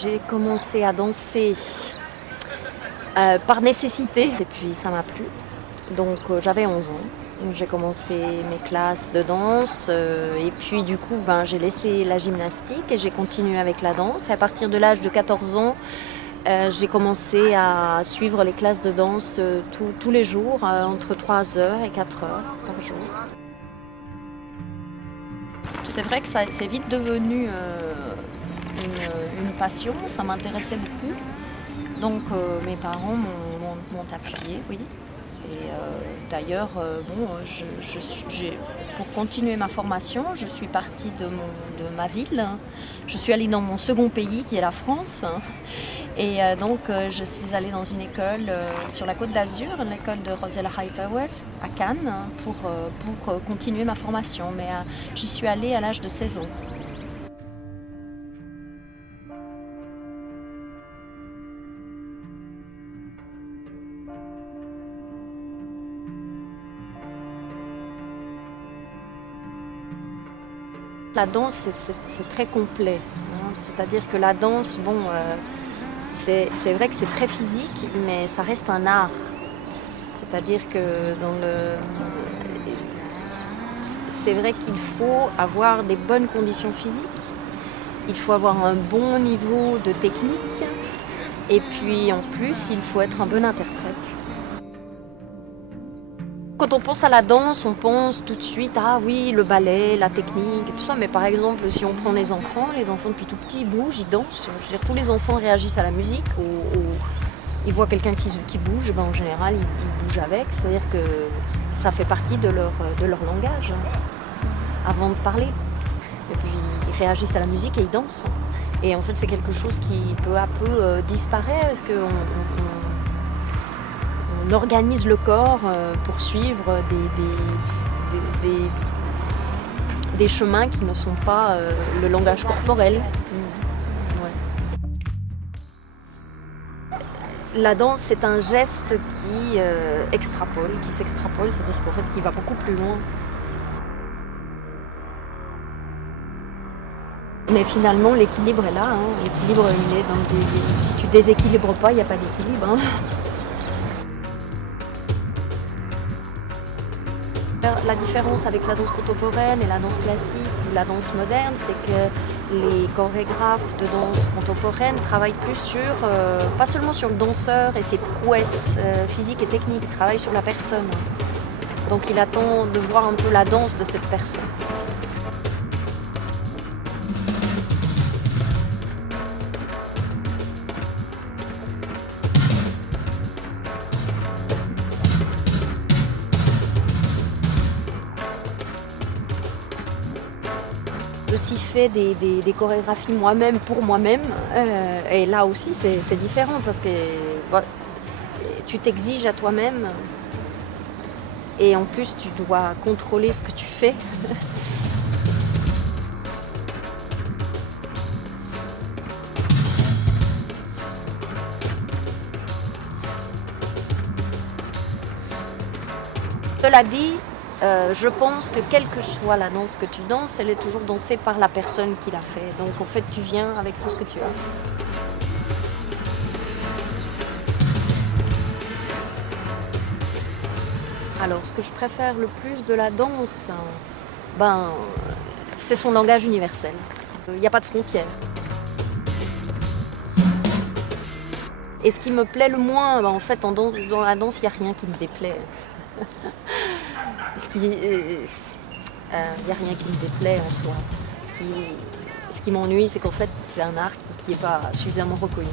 J'ai commencé à danser par nécessité et puis ça m'a plu. Donc j'avais 11 ans. Donc, j'ai commencé mes classes de danse et puis du coup j'ai laissé la gymnastique et j'ai continué avec la danse. Et à partir de l'âge de 14 ans, j'ai commencé à suivre les classes de danse tous les jours, entre 3 heures et 4 heures par jour. C'est vrai que c'est vite devenu une passion, ça m'intéressait beaucoup. Donc mes parents m'ont appuyée, oui. Et d'ailleurs, pour continuer ma formation, je suis partie de ma ville. Je suis allée dans mon second pays qui est la France. Et donc je suis allée dans une école sur la Côte d'Azur, l'école de Rosella Hightower à Cannes, pour continuer ma formation. Mais j'y suis allée à l'âge de 16 ans. La danse, c'est très complet, hein. C'est-à-dire que la danse, c'est vrai que c'est très physique, mais ça reste un art. C'est-à-dire que c'est vrai qu'il faut avoir des bonnes conditions physiques, il faut avoir un bon niveau de technique, et puis en plus, il faut être un bon interprète. Quand on pense à la danse, on pense tout de suite, ah oui, le ballet, la technique et tout ça. Mais par exemple, si on prend les enfants depuis tout petit, ils bougent, ils dansent. Je veux dire, tous les enfants réagissent à la musique ou ils voient quelqu'un qui bouge, en général, ils bougent avec. C'est-à-dire que ça fait partie de leur langage, avant de parler. Et puis, ils réagissent à la musique et ils dansent. Et en fait, c'est quelque chose qui peu à peu disparaît parce qu'on organise le corps pour suivre des chemins qui ne sont pas le langage corporel. Ouais. La danse, c'est un geste qui s'extrapole, c'est-à-dire qu'en fait, qui va beaucoup plus loin. Mais finalement, l'équilibre est là. L'équilibre, il est si tu déséquilibres pas, il n'y a pas d'équilibre. La différence avec la danse contemporaine et la danse classique ou la danse moderne, c'est que les chorégraphes de danse contemporaine travaillent plus pas seulement sur le danseur et ses prouesses physiques et techniques, ils travaillent sur la personne. Donc il attend de voir un peu la danse de cette personne. J'ai aussi fait des chorégraphies moi-même pour moi-même. Et là aussi, c'est différent parce que tu t'exiges à toi-même. Et en plus, tu dois contrôler ce que tu fais. Cela dit, je pense que quelle que soit la danse que tu danses, elle est toujours dansée par la personne qui l'a fait. Donc en fait, tu viens avec tout ce que tu as. Alors, ce que je préfère le plus de la danse, c'est son langage universel. Il n'y a pas de frontières. Et ce qui me plaît le moins, en fait, dans la danse, il n'y a rien qui me déplaît. Il n'y a rien qui me déplaît en soi. Ce qui m'ennuie, c'est qu'en fait, c'est un art qui n'est pas suffisamment reconnu.